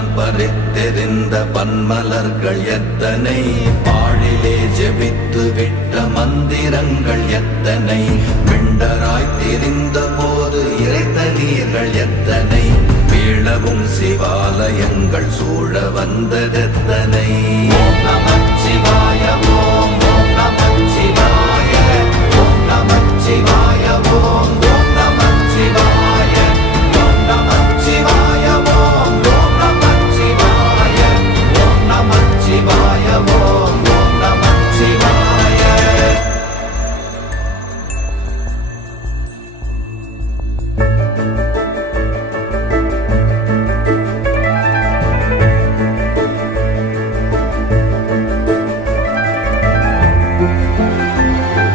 பறித்தெறிந்த பன்மலர்கள் எத்தனை? பாழிலே ஜெபித்து விட்ட மந்திரங்கள் எத்தனை? பிண்டராய் தெரிந்த போது இறைத்த நீர்கள் எத்தனை? வீழவும் சிவாலயங்கள் சூழ வந்ததெத்தனை? எத்தனை Bye.